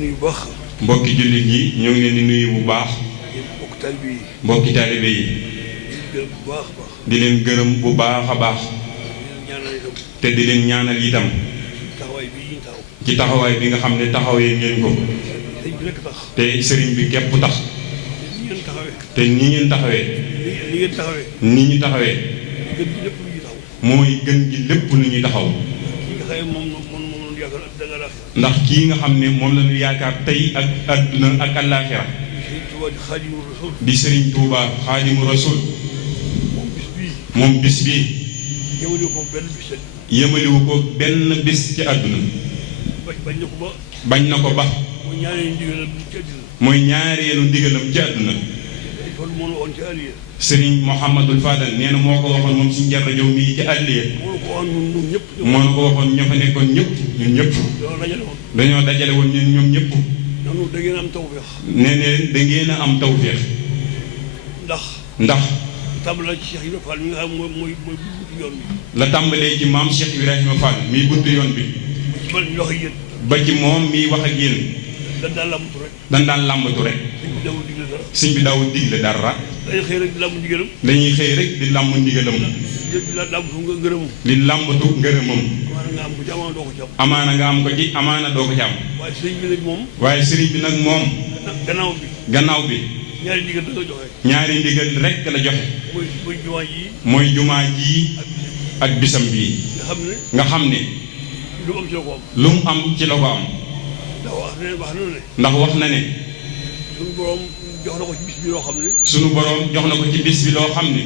nuyu bu baax. mbokki jullit yi ñoo ngi leen di nuyu bu baax. mbokki taalibe yi. mbokki taalibe yi. di leen gërëm bu baax a baax. te di leen ñaanal itam. ci taxawaay bi nga xam ne taxawee ngeen ko. te sëriñ bi képp tax. te ni ngeen taxawee. ni ñu taxawee. mooy gën gi lépp lu ñuy taxaw. ndax kii nga xam ne moom la ñu yaakaar tey ak àdduna ak àllaaxira di Sëriñ Tuuba Xaadimu Rasuul. moom bis bii yemaliwu ko benn bis ci àdduna. bañ na ko ba mooy ñaareelu ndigalam ci àdduna. Sëriñ Mouhamadul Fadal nee na moo ko waxoon moom si njar rajo mii ci àlliya. moo na ko waxoon ña fa nekkoon ñëpp ñun ñëpp. dañoo dajale woon ñun ñoom ñëpp. nee na da ngeen a am tawféex. ndax. tàmbalee ci Cheikh Ibrahima Fall mi nga xam mooy buntu yoon bi. la tàmbalee ci maam Cheikh Ibrahima Fall mii buntu yoon bi. ba ci moom mii wax ak yéen. dañ daan làmbatu rek. dañ daan làmbatu rek. sëñ bi daawul digle dara. dañuy xëy rek di làmb ndigalam. dañuy xëy rek di làmb ndigalam. di làmbatu ngërëmam. amaana nga am ko ci amaana doo ko ci am. waaye sëriñ bi nag moom. gannaaw bi. ñaari ndigal rek la joxe. mooy jumaa ji ak bisam bii. nga xam ne. lu mu am ci la ko am. ndax wax na ne. sunu borom jox na ko ci bis bi loo xam ne.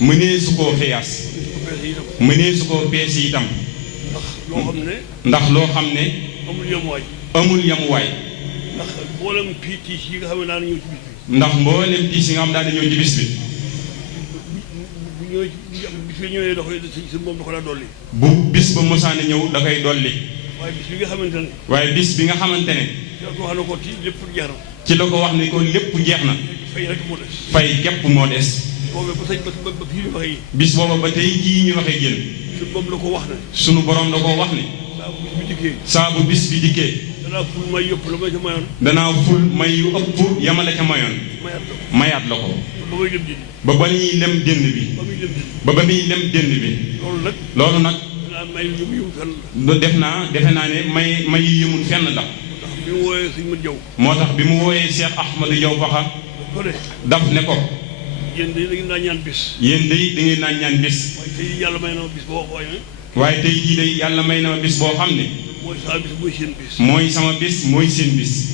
mënee su koo xiyaas. mënee su koo pees itam. ndax loo xam ne. amul yamuwaay. ndax mboolem tiis yi nga xam ne daan ñëw ci bis bi. ndax mboolem tiis yi nga xam daan ñëw ci bis bi. bis bi ñëwee da koy moom da ko daa dolli. bu bis ba mosaane ñëw da koy dolli. waaye bis bi nga xamante ne. waaye bis bi nga xamante ne. ci la ko wax ne ko lépp jeex na. ci la ko wax ne ko lépp jeex na. fay rek moo des. fay képp moo des. ba fii ñu waxee. bis booba ba tey jii ñu waxee génn. suñu borom da koo wax ne. sunu borom da koo wax ne. saa bu bis bi dikkee. danaa ful may yëpp la ma ca mayoon. danaa ful may yu ëpp yamale ca mayoon. mayaat la ko. ba ba ñuy lem dënd bi. ba muy lem dënd bi. loolu nag. defe naa ne may yu yëmul fenn la. moo tax bi mu wooyee Cheikh Ahmadou Diaw Pakha. daf ne ko. yéen de da ngeen daan ñaan bis. yéen de da ngeen daan ñaan bis. waaye tey jii de yàlla may na ma bis boo xam ne. mooy sama bis mooy seen bis.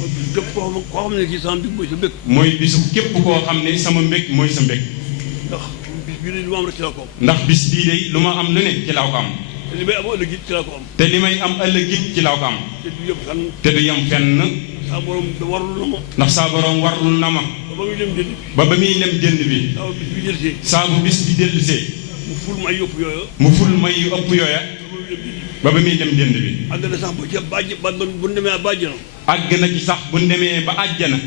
mooy bisu képp koo xam ne sama mbég mooy sa mbég. ndax bis bii de lu ma am lu ne ci laa ko am. te li may am ëllëg it ci laa ko am. te du yem fenn. ndax saa borom warlul na ma. ba muy lem jënd bi. saa bu bis bi dellusee. mu ful may yu ëpp yooya. ba muy dem jënd bi. àgg na sax ba bu ñu demee ba àjjana. àgg na ci sax bu ñu demee ba àjjana.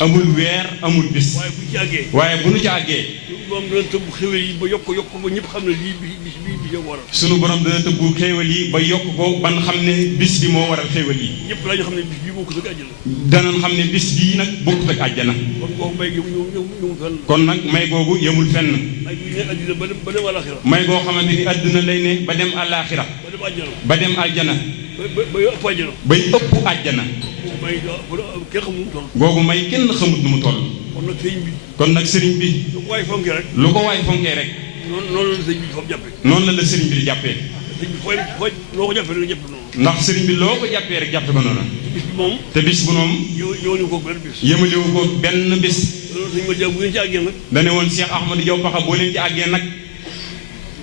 amul weer amul bis. waaye bu ñu ci àggee. moom dana tëbb xéwal yi ba yokk ba ñëpp xam ne lii bis bi moo waral. sunu borom dana tëbb xéwal yi ba yokk ko ban xam ne bis bi moo waral xéwal yi. ñëpp daañu xam ne bis bii bokkut ak àjjana. danañ xam ne bis bii nag bokkut ak àjjana. kon nag may googu yemul fenn. may goo xamante ni àdduna lay ne ba dem àllaaxira. ba dem àjjana. bay ëpp àjjana. googu may kenn xamut nu mu toll. kon nag sëriñ bi. lu ko waay fonkee rek. lu ko waay fonkee rek. noonu la sëriñ bi foofu jàppee. noonu la sëriñ bi di jàppee. sëriñ bi loo ko jàppee rek jàpp noonu. ndax sëriñ bi loo ko jàppee rek jàppe ko noonu. bis bi moom. te bis bu moom. yëmaliwu ko benn bis. yëmaliwu ko benn bis. loolu sëñ ma Diaw bu ngeen ci àggee nag. dane woon Cheikh Ahmadou Diaw Pakha boo leen ci àggee nag.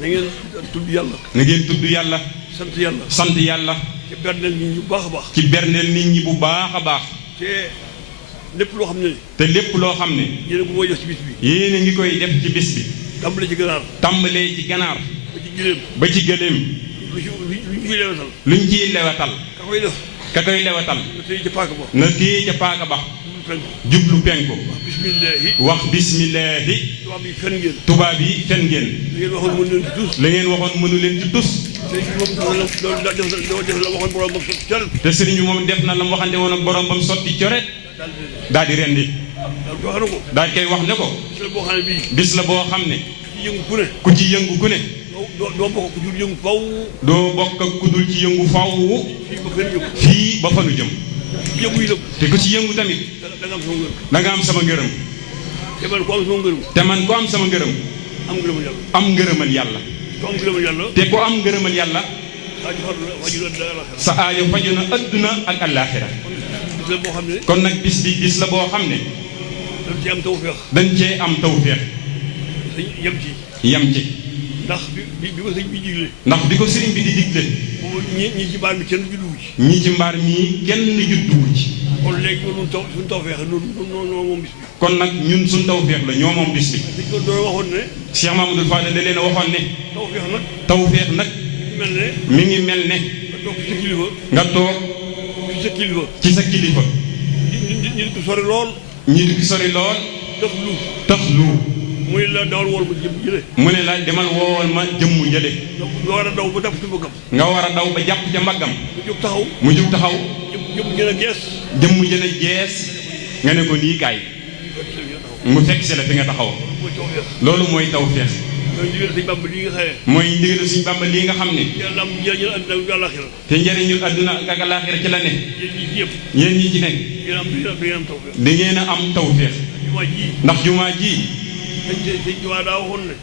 na ngeen tudd yàlla. na ngeen tudd yàlla. sant yàlla. sant yàlla. ci berndeel nit ñi bu baax a baax. ci berndeel nit ñi bu baax a baax. te lépp loo xam ne. te lépp loo xam ne. yéen a ngi koy def ci bis bi. yéen a ngi koy def ci bis bi. tàmbalee ci ganaar. tàmbalee ci ganaar. ba ci gëléem. ba ci gëléem. luñ ciy lewatal. luñ ciy lewatal. ka koy def. ka koy lewatal. na téye ca paaka ba. na téye ca paaka ba. jublu penku. wax bismillaahi. tubaab yi fen ngeen. tubaab yi fen ngeen. la ngeen waxoon mënu leen ci tus. la ngeen waxoon mënu leen ci tus. te sëriñ bi moom def na la mu waxante woon ak borom ba mu sotti coret daal di rendi daal di koy wax ne ko bis la boo xam ne ku ci yëngu ku ne doo bokk ku dul yëngu faw doo bokk ak ku dul ci yëngu faw fii ba fa nu jëm te ku ci yëngu tamit da nga am sama ngërëm te man ko am sama ngërëm am ngërëmal yàlla te ko am ngërëmal yàlla sa aajo faju na adduna ak àllaaxira kon nag bis bi bis la boo xam ne dañ cee am tawféex yem ci ndax bi ko sëñ bi digle ndax bi ko sëriñ bi di digle ñi ci mbaar mi kenn judduwu ci ñi ci mbaar mii kenn judduwu ci kon léegi ñun suñu tawféex noonu moom bis bi kon nag ñun suñu tawféex la ñoo moom bis bi dañ ko doon waxoon ne Cheikh Mamadou Fadel da leen a waxoon ne tawféex nag mi ngi mel ne nga toog ci sa kilifa ñi di sori lool ñi di sori lool tax lu muy la dawal wool ma jëm jële mu ne la demal wool ma jëmmu jële nga war a daw ba jàpp ci mbaggam nga war a daw ba jàpp ca mbaggam mu jóg taxaw jëmm jën a gees jëmm jën a gees nga ne ko nii kaay mu fekk si la fi nga taxaw loolu mooy tawfeex mooy ndigalu Sëñ Bàmba lii nga xam ne te njëriñul àdduna ak àllaaxira ci la ne yéen ñi ci nekk da ngeen a am tawfeex ndax jumaa ji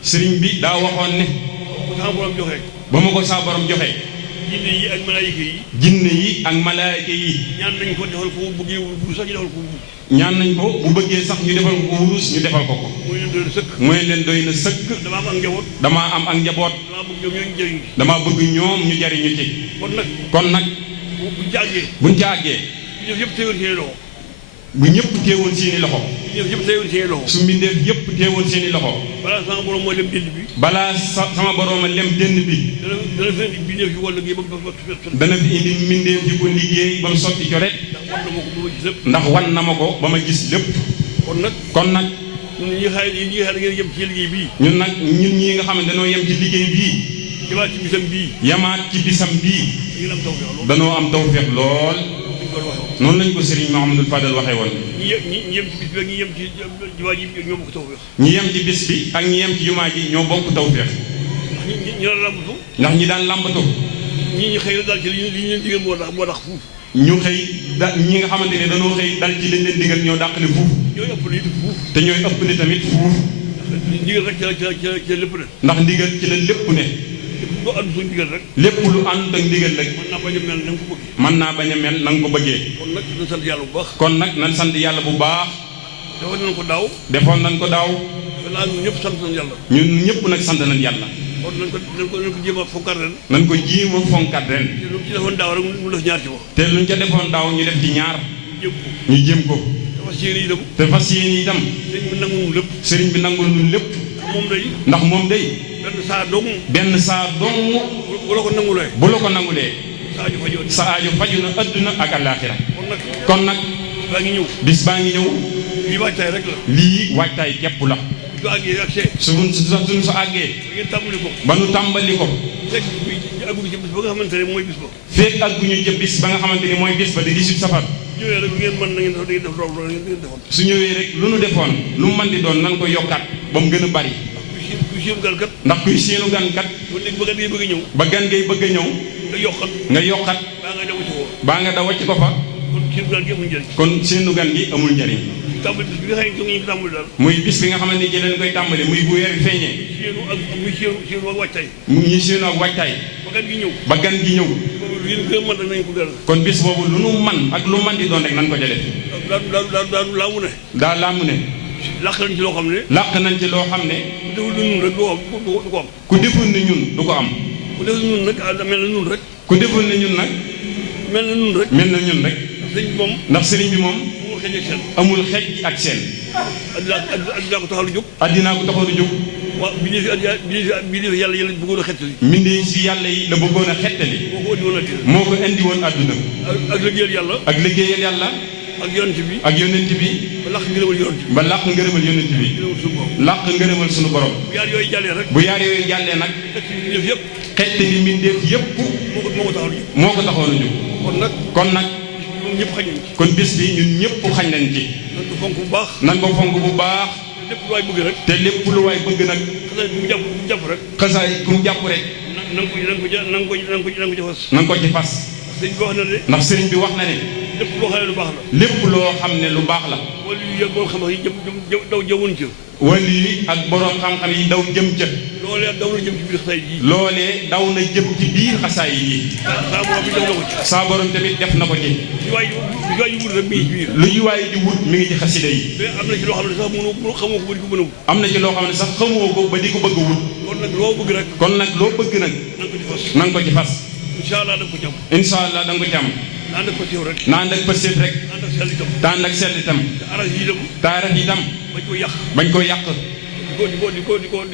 sëriñ bi daa waxoon ne ba ma ko saa borom joxe jinne yi ak malaayika yi jinne yi ak malaayika yi ñaan nañ ko defal ko bu bëggee wurus sax ñu defal ko ñaan nañ ko bu bëggee sax ñu defal ko wurus ñu defal ko ko mooy leen doy na sëkk damaa am ak njaboot damaa bëgg ñoom ñu jariñu ci kon nag buñ jàggee bu ñëpp teewoon seeni loxo su mbindeef yëpp teewoon seeni loxo balaa sama borom moo lem dënd bi balaa sama borom a lem dënd bi dana fi indi mbindeef yi ko liggéey ba mu sotti coret ndax wan na ma ko ba ma gis lépp kon nag ñun ñi xaar da ngeen yem ci liggéey bii ñun nag ñun ñii nga xam ne dañoo yem ci liggéey bii yamaat ci bisam bii danoo am tawfeex lool noonu lañ ko Serigne Mouhamadou Fadel waxee woon. ñi yem ci bis bi ak ñi yem ci jumaa ji ñoo bokk tawfeex. ñi yem ci bis bi ak ñi yem ci jumaa ji ñoo bokk tawfeex. ñi daan lambatu. ndax ñi daan lambatu. ñi xëy na daal ci li ñu leen digal moo tax fuuf. ñu xëy ñi nga xamante ne dañoo xëy dal ci liñ leen digal ñoo dàqale fuuf. ñooy ëpp nit fuuf. te ñooy ëpp ne tamit fuuf. ndigal rek ci lépp ne. ndax ndigal ci la lépp ne. lu ànd suñu ndigal rek. lépp lu ànd ak ndigal rek. mën naa bañ a mel na nga ko bëggee. mën naa bañ a mel na nga ko bëggee. kon nag nañ sant yàlla bu baax. kon nag nañ sant yàlla bu baax. defoon nañ ko daaw. defoon nañ ko daaw. walla ñun ñëpp sant nañ yàlla. ñun ñëpp nag sant nañ yàlla. kon nañ ko jéem a fonkaat ren. nañ ko jéem a fonkaat ren. te lu ci defoon daaw rek mu def ñaar ci wax. te luñ ca defoon daaw ñu def ci ñaar. ñu jéem ko. te fas yéene itam. sëriñ bi nangul ñun lépp. ndax moom day. benn saa dong. bu la ko nangulee. bu la ko nangulee. sa aajo faju na adduna ak àllaaxira. kon nag. bis baa ngi ñëw. lii waajtaay rek la. lii waajtaay képp la. suñu su àggee. ba nu tàmbali ko. fekk àgguñu ca bis ba nga xamante ni mooy bis ba di 18 safar. su ñëwee rek lu nu defoon lu mu mën di doon nan ko yokkaat ba mu gën a bari. ndax kuy séenu gan kat. ba gan ngay bëgg a ñëw. nga yokkat. baa nga daw wàcc ko fa. kon séenu gan gi amul njariñ. muy bis bi nga xamante ni ci leen koy tàmbali muy bu weer bi feeñee. ñi séenu ak waajtaay. ba gan gi ñëw. kon bis boobu lu nu man ak lu man di doon rek nan ko jëlee. daa laamu ne. làq nañ ci loo xam ne. làq nañ ci loo xam ne. ku deful ni ñun du ko am. ku deful ni ñun nag mel na ñun rek. ku deful ni ñun nag. mel na ñun rek. mel na ñun rek. ndax sëriñ bi moom. amul xej ak seen. addinaa ko taxalu jóg. addinaa ko taxalu jóg. waaw bi fi yàlla yi la bëggoon a xettali. mbindee si yàlla yi la bëggoon a xettali. moo ko indi woon adduna. ak liggéeyal yàlla. ak liggéeyal yàlla. ak yonent bi ak yonent bi ba làq ngërëmal yonent bi ba làq ngërëmal yonent bi làq ngërëmal sunu borom bu yaar yooyu jàllee rek bu yaar yooyu jàllee nag def yëpp xett ni mbindeef yëpp moo ko taxoon a jóg kon nag moom ñëpp xañ nañ ci kon bis bi ñun ñëpp xañ nañ ci nan ko fonk bu baax nan ko fonk bu baax lépp lu waay bëgg rek te lépp lu waay bëgg nag xasaay bu mu jàpp rek xasaay ku mu jàpp rek na nga ko fas na nga ko ci fas sëñ bi wax na ne ndax sëriñ bi wax na ne lépp loo xam ne lu baax la lépp loo xam ne lu baax la wala yu yëg boo xam ne daw jëwoon ci wali yi ak boroom xam-xam yi daw jëm ca loolee daw na jëm ci biir xasaay yi loolee daw na jëm ci biir xasaay yi saa borom bi def na ko ci saa borom tamit def na ko ci lu waay di wut rek mi ngi ci biir lu waay di wut mi ngi ci xasida yi mais am na ci loo xam ne sax mënoo xamoo ko ba di ko mën a wut am na ci loo xam ne sax xamoo ko ba di ko bëgg a wut kon nag loo bëgg rek kon nag loo bëgg nag na nga ko ci fas na nga ko ci fas incha allah da nga ko ci am incha allah da nga ko ci am na ànd ak ko teew rek na ànd ak pëstéef rek na ànd ak sell itam te ànd ak sell itam te aras yi itam taaraf itam bañ ko yàq bañ ko yàq di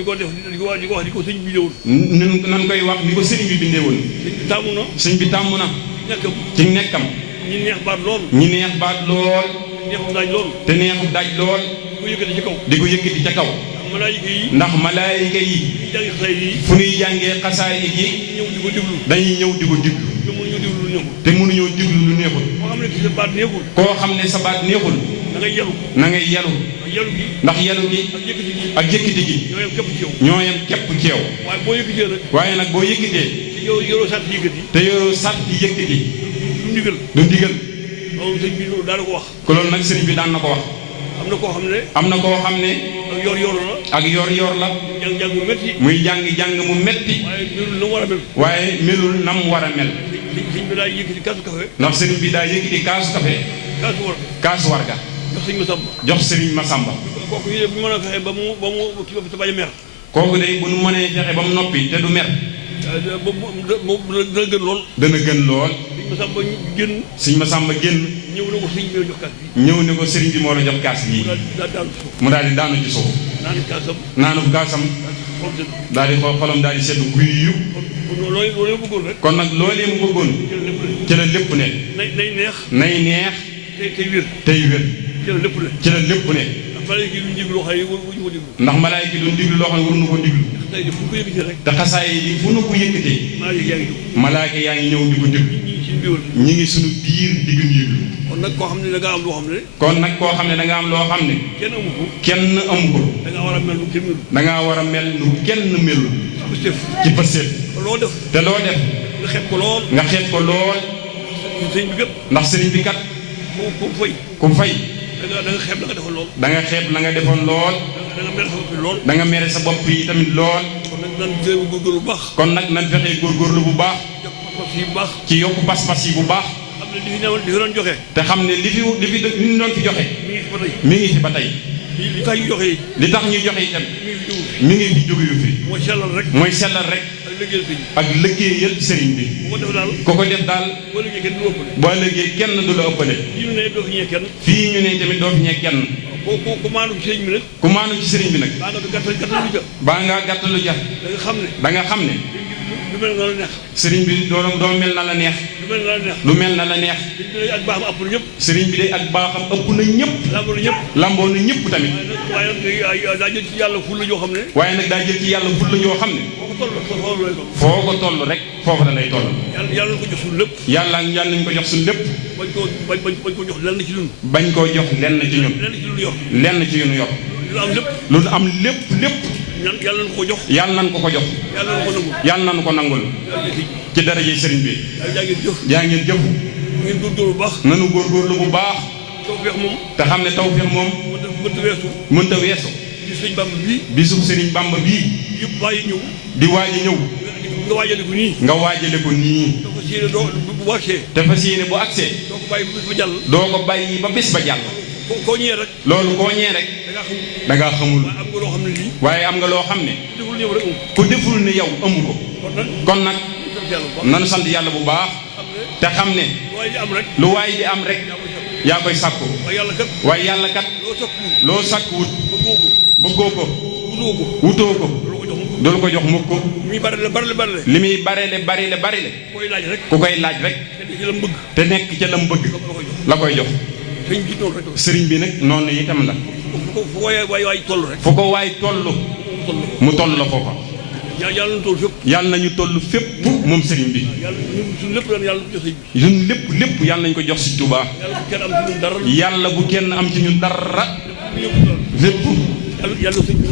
ko def di ko wax di ko sëñ bi ñëwul nun nan koy wax ni ko sëriñ bi bindee woon sëñ bi tàmm na sëñ bi tàmm na ñàkkam ci nekkam ñi neex baat lool ñi neex baat lool neexu daaj lool te neexu daaj lool di ko yëkkati ci kaw di ko yëkkati ca kaw malaayika yi ndax malaayika yi ñi jàngi xasaay yi fu ñuy jàngee xasaay yi ñëw di ko déglu dañuy ñëw di ko diglu ñu mënuñu déglu lu neexul te mënuñoo diglu lu neexul moo xam ne ki sa baat neexul koo xam ne sa baat neexul da ngay yalu na ngay yalu ak yalu gi ndax yalu gi ak yëkkati gi ak yëkkati gi ñoo yem képp ci yow ñoo yem képp ci yow waaye boo yëkkatee nag waaye nag boo yëkkatee ci yow yoroo sàtt yëkkati te yoroo sàtt yëkkati du ndigal du ndigal loolu sëñ bi loolu daana ko wax ko loolu nag sëriñ bi daan na ko wax am na koo xam ne am na koo xam ne ak yor la ak yor la jàng mu métti muy jàng mu metti waaye melul na mu war a mel waaye melul nam war a mel sëñ bi daa yëkkati kaasu café ndax sëriñ bi daa yëkkati kaasu kafe kaasu warga jox sëñ Masamba jox sëriñ Masamba kooku ñu bu mën a fexe ba mu kii te bañ a mer kooku de bu nu mënee fexe ba mu noppi te du mer dana gën lool dana gën lool sëñ Masamba génn sëñ Masamba génn ñëw na ko sëñ bi jox kaas bi ñëw ne ko sëriñ bi moo la jox kaas bii mu daal di daanu ci suuf naanu kaasam daal di xolam daal di seddu guy yu loolu bëggoon rek kon nag loolee mu bëggoon ci la lépp ne nay neex nay neex tey wér tey wér ci la lépp ne ci la lépp ne ndax malaayika yi duñ diglu loo xam ne waruñu ko diglu ndax malaayika yi duñ diglu loo xam ne waruñu ko diglu tey fu ñu ko yëkkatee rek te xasaay yi fu nu ko yëkkatee malaayika yaa ngi ñëw di ko diglu ñi ngi suñu biir diggu yëglu kon nag koo xam ne da nga am loo xam ne kon nag koo xam ne da nga am loo xam ne kenn amu ko kenn amu ko da nga war a mel nu kenn melul da ngaa war a mel nu kenn melul ci pëstéef loo def te loo def nga xeeb ko lool nga xeeb ko lool sëñ bi gëpp ndax sëriñ bi kat ku fay ku fay da nga xeeb la nga defoon lool da nga xeeb la nga defoon lool da nga mere sa bopp lool da nga mere sa bopp yi tamit lool kon nag nan jéem a góorgóorlu bu baax kon nag nan fexee góorgóorlu bu baax pas yi bu baax ci yokku pas-pas yi bu baax xam ne li fi newoon li fi doon joxe te xam ne li ñu doon fi joxe mi ngi fi ba tey mi ngi fi ba tey li tax ñu joxe yi li tax ñuy joxe itam mi ngi fi jógu mi ngi fi jóge yu fi mooy sellal rek mooy sellal rek ak liggéeyal sëñ ak liggéeyal sëriñ bi bu ko def daal ko ko def daal boo liggéey kenn du ëppale boo liggéey kenn du la ëppale fii ñu ne doo fi ñee kenn fii ñu ne tamit doo fi ñee kenn ku maanu ci sëñ bi nag ku maanu ci sëriñ bi nag baa nga gàttal gàttal lu ja baa ngaa gàttalu ja da nga xam ne da nga xam ne du mel na la neex sëriñ bi doo mel na la neex du mel na la neex lu mel na la neex sëñ bi ak baaxam ëpp na ñëpp sëriñ bi de ak baaxam ëpp na ñëpp lamboo na ñëpp lamboo na ñëpp tamit waaye nag daa jël ci yàlla fulla joo xam ne waaye nag daa jël ci yàlla ful la yoo xam ne foo ko toll rek foofu la lay toll yàlla ko jox suñu lépp yàlla nañ ko jox suñu lépp bañ ko jox lenn ci ñun bañ koo jox lenn ci ñun lenn ci ñun yor lenn ci ñun yor lu am lépp lu am lépp yàlla nañ ko jox yàlla nañ ko jox yàlla nañ ko nangul yàlla nañ ko nangul ci daraje sëriñ bi yaa ngeen jëf yaa ngeen jëf ngeen góorgóorlu bu baax nanu góorgóorlu bu baax tawfeex moom te xam ne tawfeex moom mënta weesu mënta weesu ci sëñ Bamba bii bisub sëriñ Bamba bii yëpp waaye ñëw di waaj a ñëw nga waajale ko nii nga waajale ko nii doo ko séenee doo bu wàccee te fas yéene bu agsee doo ko bàyyi ba bis ba jàll doo ko bàyyi ba bis ba jàll koo ñëwee rek loolu koo ñee rek da ngaa xamul da ngaa xamul waaye am nga loo xam ne lii waaye am nga loo xam ne deful ñëw rek ku deful ne yow amu ko kon nag nanu sant yàlla bu baax te xam ne waaye di am rek lu waay di am rek yaa koy sàkku waaye yàlla kat loo sàkkuwut bëggoo ko wutoo ko doo ko jox mukk li muy bari li muy bari le koy laaj rek ku koy laaj rek te nekk ci la mu bëgg te nekk ca la mu bëgg la koy jox sëriñ bi nag noonu itam la. fu waay toll rek. fu ko waay toll. mu toll la foofa. yàlla nañu toll fépp. yàlla nañu toll fépp moom sëriñ bi. ñun lépp yàlla nañu ko jox si Tuubaa. yàlla bu kenn am ci ñun dara. lépp. yàlla sëñ bi.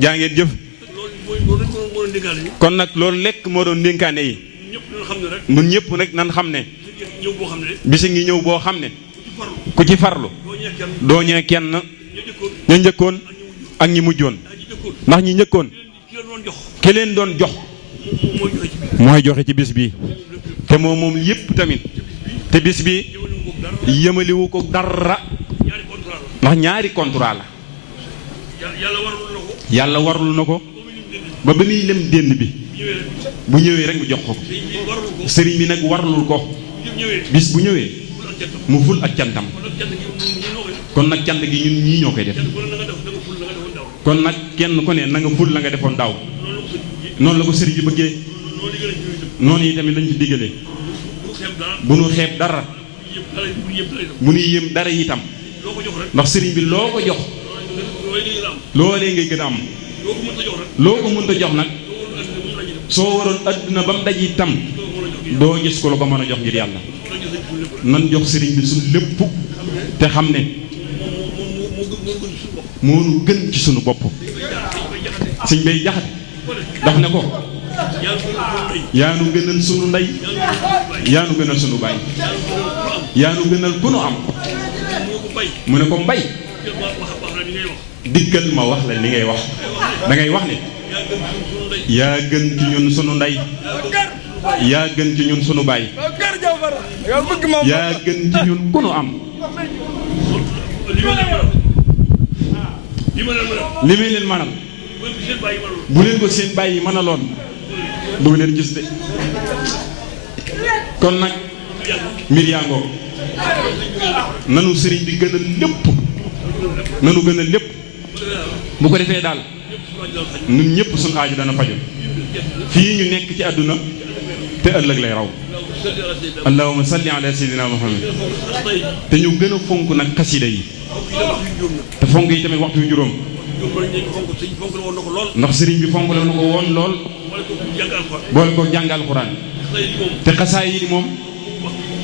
jaa ngeen jëf. kon nag loolu lekk moo doon dénkaane yi. ñun ñëpp nag nan xam ne. bisi ngi ñëw boo xam ne. ku ci farlu. doo ñee kenn. ña njëkkoon ak ñi mujjoon. ndax ñi njëkkoon. ki leen doon jox. mooy joxe ci bis bi. te moom yëpp tamit. te bis bi yëmaliwu ko dara. ndax ñaari contrat la. yàlla warul na ko ba muy lem dénn bi bu ñëwee rek mu jox ko sëriñ bi nag warlul ko bis bu ñëwee mu ful ak cantam kon nag cant gi ñun ñii ñoo koy def kon nag kenn ku ne na nga ful la nga defoon daaw noonu la ko sëriñ bi bëggee noonu yi tamit lañ ci diggalee bu nu xeeb dara bu nu yéem dara itam ndax sëriñ bi loo ko jox loolee ngay gën a am loo ko mënta jox nag soo waroon adduna ba mu daj itam doo gis ko la ko mën a jox ngir yàlla nan jox sëriñ bi suñu lépp te xam ne moo nu gën ci suñu bopp sëñ bay jaxat daf ne ko yaa nu gënal sunu ndey yaa nu gënal sunu baay yaa nu gënal ku nu am mu ne ko mbay diggal ma wax la li ngay wax da ngay wax ne yaa gën ci ñun sunu ndey yaa gën ci ñun sunu baay yaa gën ci ñun ku nu am li may leen manal bu leen ko seen baay yi mënaloon du leen gis de kon nag mbir yaa ngoog nanu sëriñ bi gënal lépp nanu gënal lépp bu ko defee daal ñun ñëpp suñu aaju dana faju fii ñu nekk ci àdduna te ëllëg lay raw allahumma salli ala sayyidina muhammad te ñu gën a fonk nag xasida yi te fonk yi tamit waxtu yu juróom ndax sëriñ bi fonk la na ko woon lool boole ko jàng alxuraan te xasaa yi moom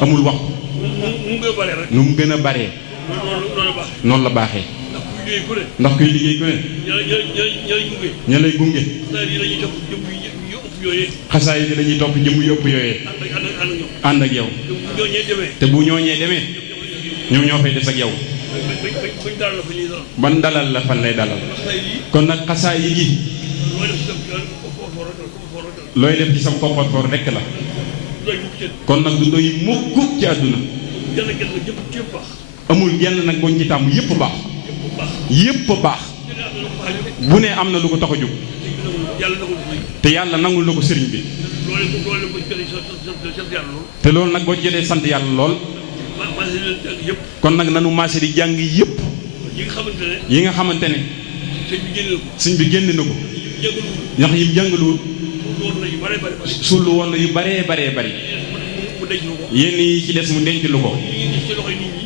amul wax nu mu gën a baree noonu la baaxee ndax kuy liggéey ku ne ña lay gunge xasaa yi dañuy topp jëmm yëpp yooyee ànd ak yow te bu ñooñee demee ñoom ñoo fay des ak yow ban dalal la fan lay dalal kon nag xasaa yi gi looy def ci sam koppar for rekk la kon nag du doy mukk ci àdduna amul genn nag boñ ci tàmm yépp baax yépp baax bu ne am na lu ko tax a jóg te yàlla nangul na ko sëriñ bi te loolu nag boo ci jëlee sant yàlla lool kon nag nanu maase di jàng yépp yi nga xamante ne sëñ bi génn na ko ndax yim jàngaluwul sullu woon na yu baree bari yenn yi ci des mu denc lu ko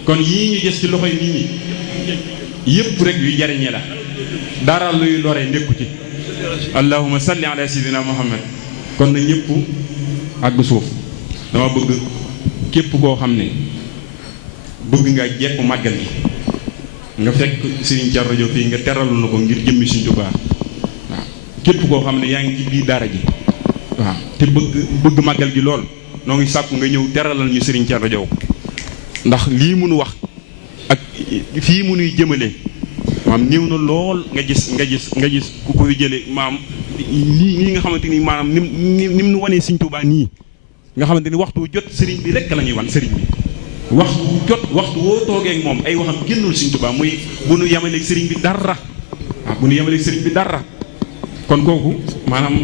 kon yii ñu gis ci loxoy nit ñi yépp rek yu jariñe la dara luy lore nekku ci allahumma salli ala sayyidina muhammad kon na ñëpp àgg suuf dama bëgg képp koo xam ne bëgg nga jekku màggal gi nga fekk Serigne Thiaroye Diop fii nga teralu na ko ngir jëmmi Serigne Touba waaw képp koo xam ne yaa ngi ci biir daara ji waaw te bëgg màggal gi lool noo ngi sàkku nga ñëw teralal ñu Serigne Thiaroye Diop ndax lii mënu wax ak fii mënuy jëmale maam néew na lool nga gis ku koy jële maam lii nga xamante ni maanaam nim nu wanee Serigne Touba nii nga xamante ni waxtu jot Serigne bi rekk la ñuy wan Serigne bi waxtu jot waxtu woo toogee ak moom ay waxam génnul Serigne Touba muy bu nu yemaleeg Serigne bi dara waaw bu nu yemaleeg Serigne bi dara kon kooku maanaam